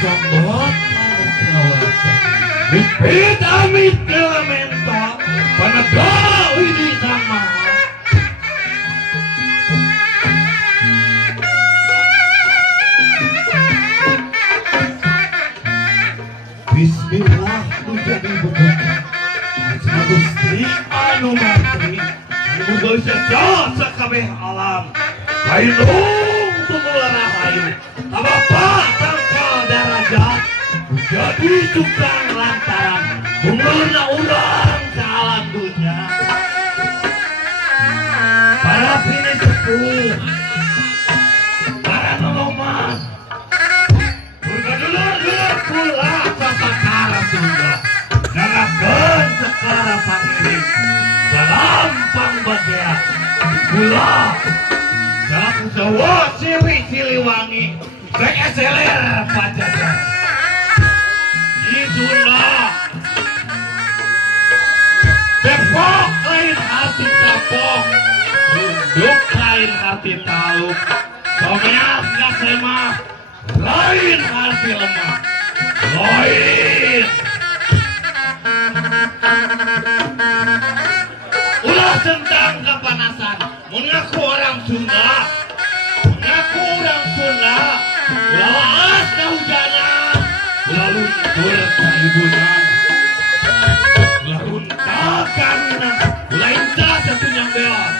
sombot Bipit amit elementa Panagau ini sama Bismillah nu jadi bebuka Gusti anu mantri anu beuseuh sakabeh alam Kailung tumulara hayu Abapa tangkal darajat jadi tukang lantaran umurna urang ka alam dunya para pini sepuh para noloman dulur-dulur pula ka Sakara Sunda nagakeun Sakara pangiring salam pangbagea pula dalam Jawa Ciwi Ciliwangi BSLR Pajajaran Itulah Depok lain hati kapok Duduk lain hati taluk Someas gak semak lain hati lemah lain ulah sendang kepanasan mengaku orang Sunda ulah waas kehujanan ulah luntur keibunan ulah runtak kaminan ulah indah satunya belas